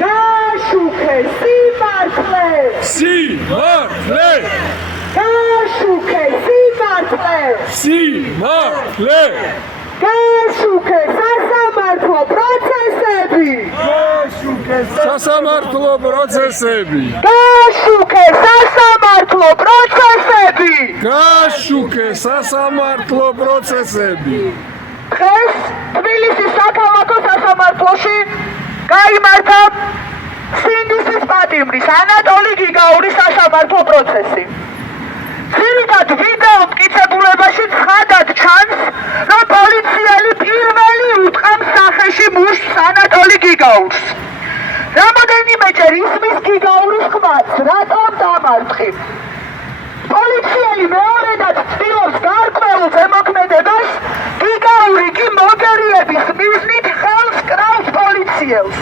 Gashukhe simartle. Simartle. Gashukhe simartle. Simartle. Gashukhe sasamartlo protsesები. Sasamartlo protsesები. Gashukhe sasamartlo protsesები. Gashukhe sasamartlo protsesები. დღეს თბილისის საქალაქო სასამართლოში გაიმართა სინდისის პატიმრის ანატოლი გიგაურის სასამართლო პროცესი. ძირითად ვიდეო მტკიცებულებაში ცხადად ჩანს, რომ პოლიციელი პირველი უტყამს სახეში მუშტს ანატოლი გიგაურს. რამოდენიმეჯერ ისმის გიგაურის ხმას, რატომ დამარცხი? პოლიციელი მეორედაც ცდილობს გარკვეულ ზემოქმედებას, გიგაური კი მოგერიების მიზნით ხელს კრავს პოლიციელს.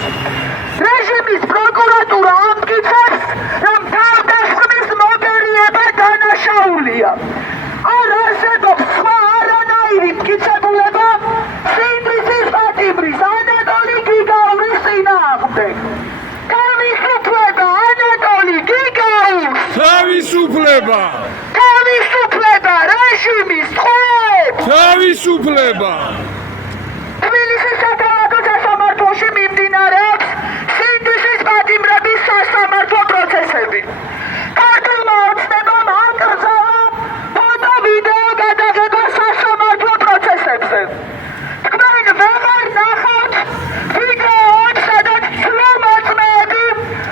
რეჟიმის პროკურატურა ამტკიცებს, რომ თავდასხმის მოგერიება დანაშაულია. არ არსებობს სხვა არანაირი მტკიცებულება სინდისის პატიმრის ანატოლი გიგაურის წინააღმდეგ. თავისუფლება ანატოლი გიგაურს! Თავისუფლება! თავისუფლება რეჟიმის ტყვეებს! Თავისუფლება! თბილისის საქალაქო სასამართლოში მიმდინარეობს სინდისის პატიმრების სასამართლო პროცესები. ქართულმა ოცნებამ აკრძალა ფოტო-ვიდეო გადაღება სასამართლო პროცესებზე. თქვენ ვეღარ ნახავთ ვიდეოებს, სადაც ცნობილები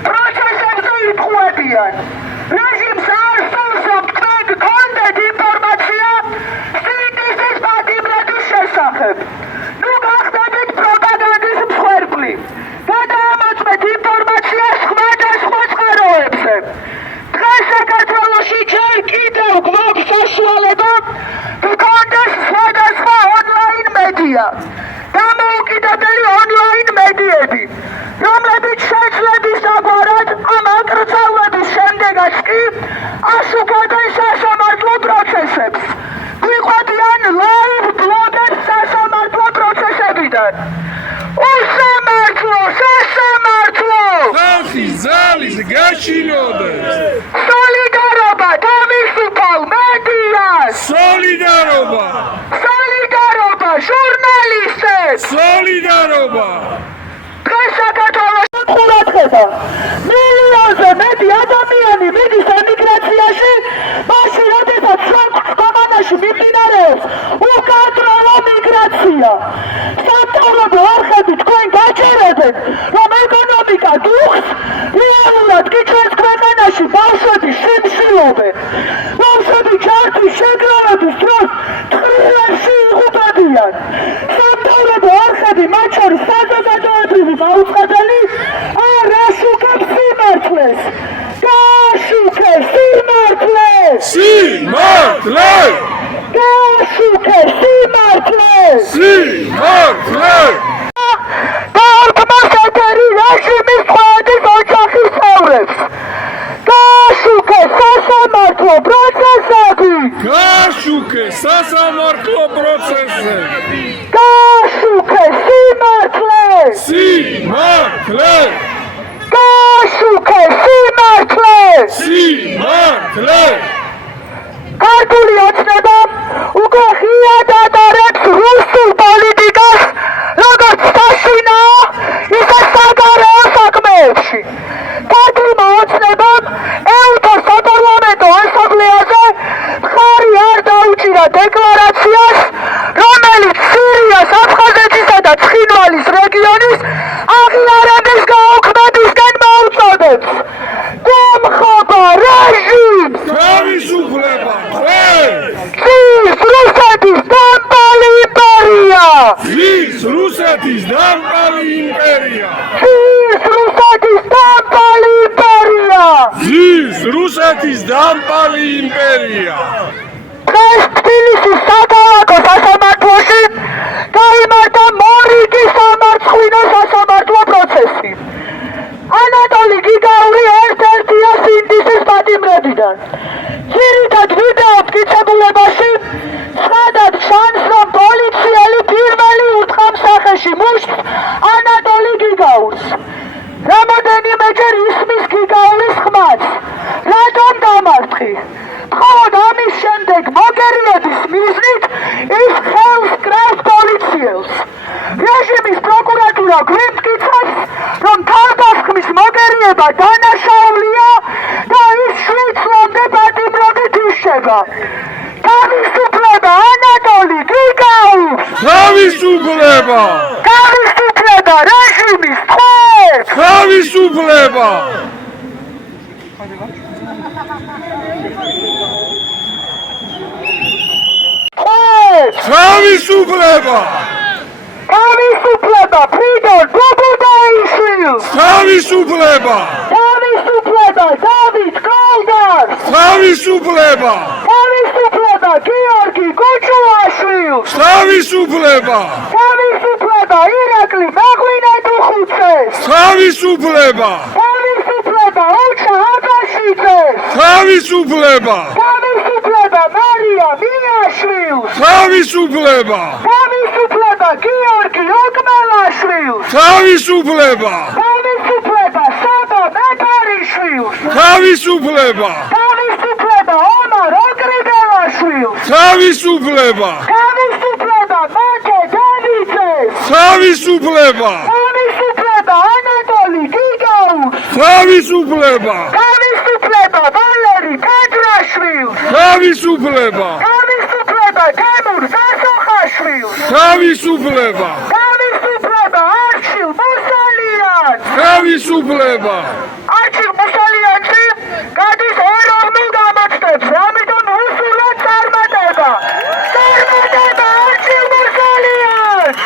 პროცესებზე იტყუებიან. რეჟიმს არ სურს, რომ თქვენ გქონდეთ ინფორმაცია სინდისის პატიმრების შესახებ. ნუ გახდებით პროპაგანდის მსხვერპლი. გადაამოწმეთ ინფორმაცია სხვადასხვა წყაროებზე. დღეს საქართველოში ჯერ კიდევ გვაქვს საშუალება გქონდეს სხვადასხვა ონლაინ მედია. დამოუკიდებელი ონლაინ მედიები, რომლებიც შეძლებს საგვარად ამ აკრძალვების შემდეგაც კი აშუქებენ სასამართლო პროცესებს. გვიყვებიან ლაივ ბლოგებს სასამართლო პროცესებიდან. უსამართლო სასამართლო! ხალხის ძალის გაჩინოდეს! სოლიდარობა თავისუფალ მედიას! Solidarობა! სოლიდარობა ჟურნალისტებს! Solidarობა! დღეს საქართველოში ყურადღება მილიონზე მეტი ადამიანი მიდის ემიგრაციაში, მაშინ როდესაც კომანაში მიმდინარეობს უკანტროლო მიგრაცია. სამთავრობო არხები თქვენ გაჩერებენ, რომ ეკონომიკა დუხს, რეალურად კი ჩვენს ქვეყანაში ბავშვები შიმშილობენ. ბავშვები ჩართვის შეგროვების დროს თხრილებში იღუპებიან. სამთავრობო არხები, მათ შორის საზოგადოებრივი მაუწყებელი, არ აშუქებს სიმართლეს. გააშუქე სიმართლეს! Simartle! გააშუქე სიმართლეს! Simartle! დაარქმევს ეთერი რეჟიმის ხვედის ოჯახის წევრებს. გააშუქე სასამართლო პროცესები! Gashukhe sasamartlo protsesები! გააშუქე სიმართლეს! Simartle! გააშუქე სიმართლეს! Simartle! ქართული ოცნება უკვე ღიად ატარებს რუსულ პოლიტიკას, როგორც საშინაო, ისე საგარეო საქმეებში. ქართულმა ოცნებამ ეუთო საპარლამენტო ასამბლეაზე მხარი არ დაუჭირა დეკლარაციას, რომელიც სირიას, აფხაზეთისა და ცხინვალის რეგიონის აღიარების გაუქმებისკენ მოუწოდებს. დამხობა რეჟიმს! Თავისუფლება! ძის რუსეთის დამპალი იმპერია! Zis Rusetis დამყარი იმპერია! ძის რუსეთის დამპალი იმპერია! Zis Rusetis დამყარი იმპერია! დღეს თბილისის საქალაქო სასამართლოში გაიმართა მორიგი სამარცხვინო სასამართლო პროცესი. ანატოლი გიგაური ერთ-ერთია სინდისის პატიმრებიდან. ძირითად ვიდეო მტკიცებულებაში ცხადად ჩანს, რომ პოლიციელი პირველი უტყამს სახეში მუშტს ანატოლი გიგაურს. დანიელს. რეჟიმის პროკურატურა გვიმტკიცებს, რომ თავდასხმის მოგერიება დანაშაულია და ის შვიდწლამდე პატიმრობით იშება. თავისუფლება ანატოლი გიგაუს! თავისუფლება! თავისუფლება რეჟიმის ტყვეებს! თავისუფლება! ტყვეებს! თავისუფლება! თავისუფლება ფრიდონ ბუბუდაიშვილს! თავისუფლება! თავისუფლება დავით გოლდას! თავისუფლება! თავისუფლება გიორგი გუჩუაშვილს! თავისუფლება! თავისუფლება ირაკლი მაღვინე-დუხუცეს! თავისუფლება! თავისუფლება უჩა აბაშიძეს! თავისუფლება! თავისუფლება მარია მიაშვილს! თავისუფლება! თავისუფლება გიორგი ოკმელაშვილს! თავისუფლება! თავისუფლება საბა მეფარიშვილს! თავისუფლება! თავისუფლება ომარ ოკრიბელაშვილს! თავისუფლება! თავისუფლება მათე დავიძეს! თავისუფლება! თავისუფლება ანატოლი გიგაუს! თავისუფლება! თავისუფლება ვალერი თედრაშვილს! თავისუფლება! თავისუფლება თემურ სასოხაშვილს! თავისუფლება! თავისუფლება არჩილ მუსალიანს! თავისუფლება! არჩილ მუსალიანსი გადის ეროვნულ გამოცდებზე, ამიტომ უსურვოთ წარმატება! წარმატება არჩილ მუსალიანს!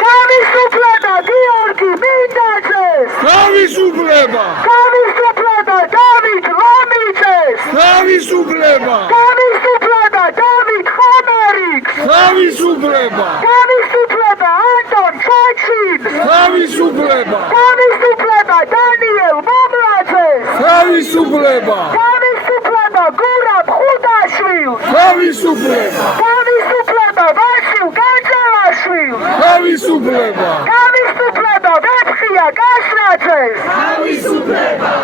თავისუფლება გიორგი მინდაძეს! თავისუფლება! თავისუფლება დავით ლომიძეს! თავისუფლება! თავისუფლება დავით ხომერიკს! თავისუფლება! თავისუფლება ანტონ ჩაჩინს! თავისუფლება! თავისუფლება დანიელ მომლაძეს! თავისუფლება! თავისუფლება გურამ ხუდაშვილს! თავისუფლება! თავისუფლება ვასილ გაძევაშვილს! თავისუფლება! თავისუფლება ვეფხია კასრაძეს!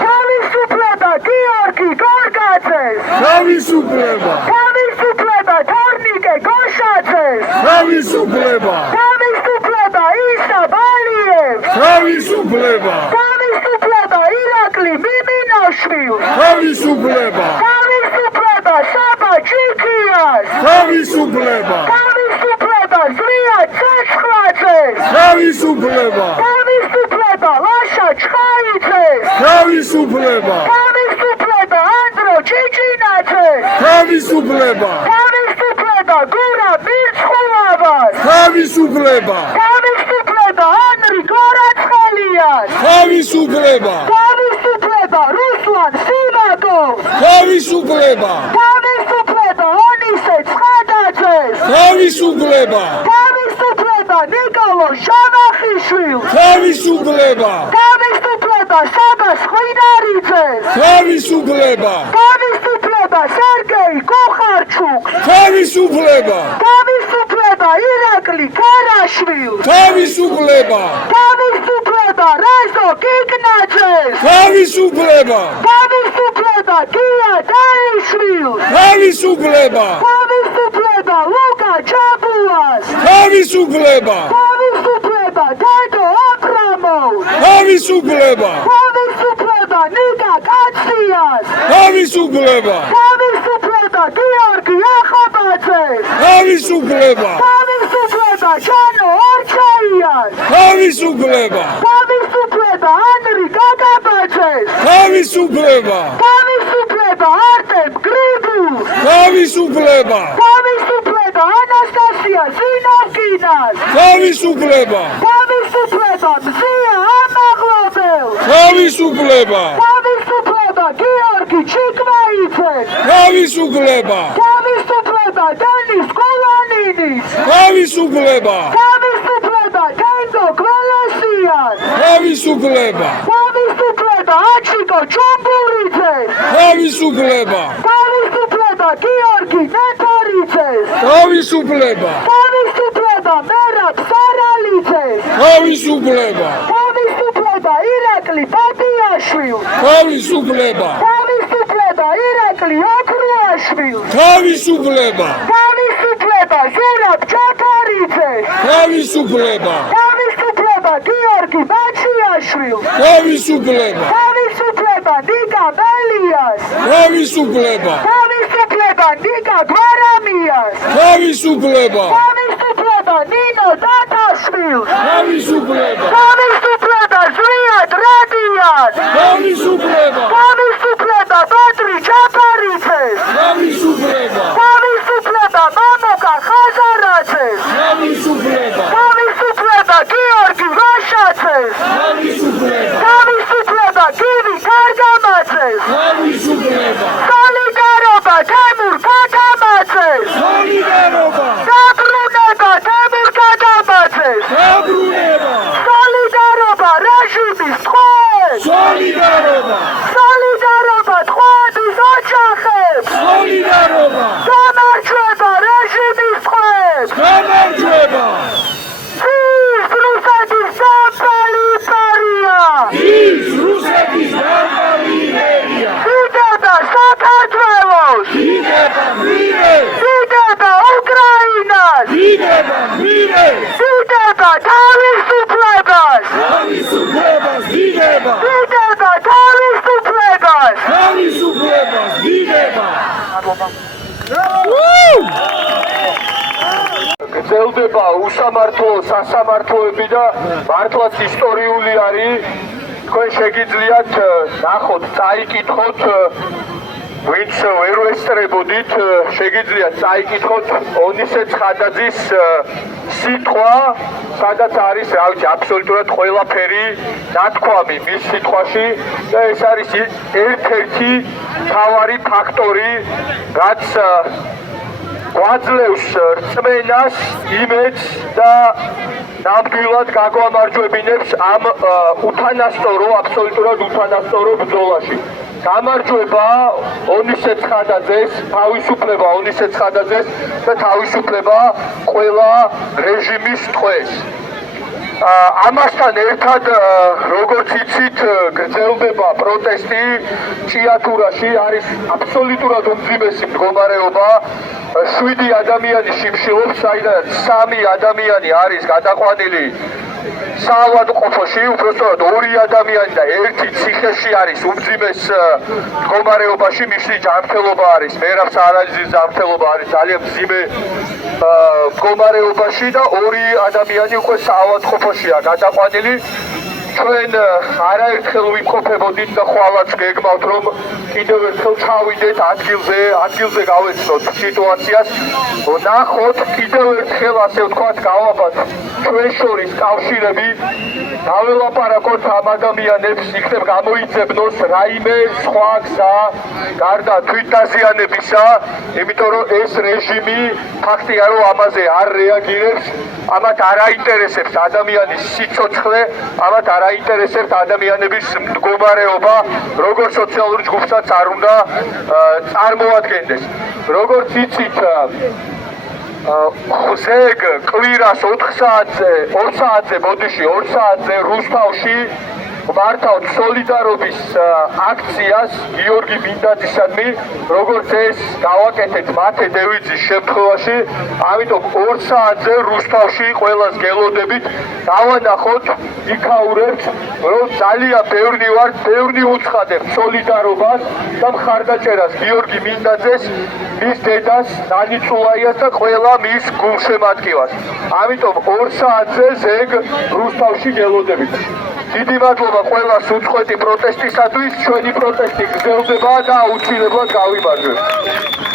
თავისუფლება გიორგი გორგაძეს! თავისუფლება! თავისუფლება თორნიკე გოშაძეს! თავისუფლება! თავისუფლება ისა ბალიევს! თავისუფლება! თავისუფლება ირაკლი მიმინაშვილს! თავისუფლება! თავისუფლება საბა ჯიქიას! თავისუფლება! თავისუფლება ზრია ცეცხლაძეს! თავისუფლება! თავისუფლება ლაშა ჩხაიძეს! თავისუფლება! თავისუფლება ანდრო ჭიჭინაძეს! თავისუფლება! თავისუფლება გურა მირცხულავას! თავისუფლება! თავისუფლება ანრი გორაცხელიას! თავისუფლება! თავისუფლება რუსლან სივაკოვს! თავისუფლება! თავისუფლება ონისე ცხადაძეს! თავისუფლება! თავისუფლება ნიკოლო ჟამახიშვილს! თავისუფლება! თავისუფლება საბა ხვინარიძეს! თავისუფლება! თავისუფლება სერგეი კუხარჩუკს! თავისუფლება! თავისუფლება ირაკლი ქარაშვილს! თავისუფლება! თავისუფლება რაზო გიგნაძეს! თავისუფლება! თავისუფლება გია დაიშვილს! თავისუფლება! თავისუფლება ლუკა ჩაბუას! თავისუფლება! თავისუფლება დადო აბრამოვს! თავისუფლება! თავისუფლება ნიკა კაციას! თავისუფლება! თავისუფლება გიორგი ახაბაძეს! თავისუფლება! თავისუფლება ჯანო ორჩაიას! თავისუფლება! თავისუფლება ანრი გაგაბაძეს! თავისუფლება! თავისუფლება არტემ გრიბულს! თავისუფლება! თავისუფლება ანასტასია ზინოვკინას! თავისუფლება! თავისუფლება მზია ამაღლობელს! თავისუფლება! თავისუფლება გიორგი ჩიკვაიძეს! თავისუფლება! თავისუფლება დენის კულანინის! თავისუფლება! თავისუფლება თენგო გველესიანს! თავისუფლება! თავისუფლება აჩიკო ჩუმბურიძეს! თავისუფლება! თავისუფლება გიორგი ნეთორიძეს! თავისუფლება! თავისუფლება მერაბ სარალიძეს! თავისუფლება! თავისუფლება ირაკლი ბადიაშვილს! თავისუფლება! თავისუფლება ირაკლი ოქრუაშვილს! თავისუფლება! თავისუფლება ზურაბ ჯაფარიძეს! თავისუფლება თავისუფლება გიორგი ბაჩიაშვილს თავისუფლება თავისუფლება ნიკა მელიას თავისუფლება თავისუფლება ნიკა გვარამიას თავისუფლება თავისუფლება ნინო დათაშვილს თავისუფლება თავისუფლება ზვიად რადიას თავისუფლება თავისუფლება ბადრი ჩაფარიძეს თავისუფლება თავისუფლება მამუკა ხაზარაძეს თავისუფლება თავისუფლება გიორგი ვაშაძეს თავისუფლება თავისუფლება გივი გარგამაძეს თავისუფლება სოლიდარობა თემურ გადამაძეს სოლიდარობა დაბრუნება თემურ გადამაძეს დაბრუნება სოლიდარობა რეჟიმის ტყვეებს სოლიდარობა სოლიდარობა ტყვეების ოჯახებს სოლიდარობა გამარჯვება რეჟიმის ტყვეებს გამარჯვება ის რუსეთის სამწალი იმპერია ის რუსეთის დამყარი იმპერია დიდება საქართველოს დიდება მირე დიდება უკრაინას დიდება მირე დიდება თავისუფლებას თავისუფლებას დიდება დიდება თავისუფლებას თავისუფლებას დიდება გრძელდება უსამართლო სასამართლოები და მართლაც ისტორიული არის. თქვენ შეგიძლიათ ნახოთ, წაიკითხოთ, ვინც ვერ ვესწრებოდით, შეგიძლიათ წაიკითხოთ ონისე ცხადაძის სიტყვა, სადაც არის, რა ვიცი, აბსოლუტურად ყველაფერი ნათქვამი მის სიტყვაში და ეს არის ერთ-ერთი მთავარი ფაქტორი, რაც გვაძლევს რწმენას, იმედს და ნამდვილად გაგვამარჯვებინებს ამ უთანასწორო, აბსოლუტურად უთანასწორო ბრძოლაში. გამარჯვება ონისე ცხადაძეს, თავისუფლება ონისე ცხადაძეს და თავისუფლება ყველა რეჟიმის ტყვეს. ამასთან ერთად, როგორც იცით, გრძელდება პროტესტი ჭიათურაში, არის აბსოლუტურად უმძიმესი მდგომარეობა. 7 ადამიანი შიმშილობს, საიდანაც 3 ადამიანი არის გადაყვანილი საავადმყოფოში, უпростоრად 2 ადამიანი და 1 ციხეში არის უმძიმეს მდგომარეობაში, მისი ჯანმრთელობა არის, მერაბ სარაჯის ჯანმრთელობა არის ძალიან მძიმე მდგომარეობაში და 2 ადამიანი უკვე საავადმყოფოშია გადაყვანილი. ჩვენ არაერთხელ ვიმყოფებოდით და ხვალაც გეგმავთ, რომ კიდევ ერთხელ ჩავიდეთ ადგილზე გავეცნოთ სიტუაციას, ნახოთ კიდევ ერთხელ, ასე ვთქვათ, გავაბათ ჩვენ შორის კავშირები, დაველაპარაკოთ ამ ადამიანებს, იქნებ გამოიძებნოს რაიმე სხვა გზა გარდა თვითდაზიანებისა, იმიტომ რომ ეს რეჟიმი ფაქტია, რომ ამაზე არ რეაგირებს, ამათ არ აინტერესებს ადამიანის სიცოცხლე, ამათ არ აინტერესებთ ადამიანების მდგომარეობა, როგორც სოციალურ ჯგუფსაც არ უნდა წარმოადგენდეს. როგორც იცით, ზეგ კვირას 4 საათზე, ბოდიში 2 საათზე რუსთავში მართავთ სოლიდარობის აქციას გიორგი მინდაძისადმი, როგორც ეს გავაკეთეთ მათე დევიძის შემთხვევაში, ამიტომ 2 საათზე რუსთავში ყველას გელოდებით, დავანახოთ, იქაურებთ, რომ ძალიან ბევრი უცხადებთ სოლიდარობას და მხარდაჭერას გიორგი მინდაძეს, მის დედას, ნანი წულაიას და ყველა მის გულშემატკივარს. ამიტომ 2 საათზე ზეგ რუსთავში გელოდებით. დიდი მადლობა ყველას უწყვეტი პროტესტისათვის, ჩვენი პროტესტი გრძელდება და აუცილებლად გავიმარჯვებთ.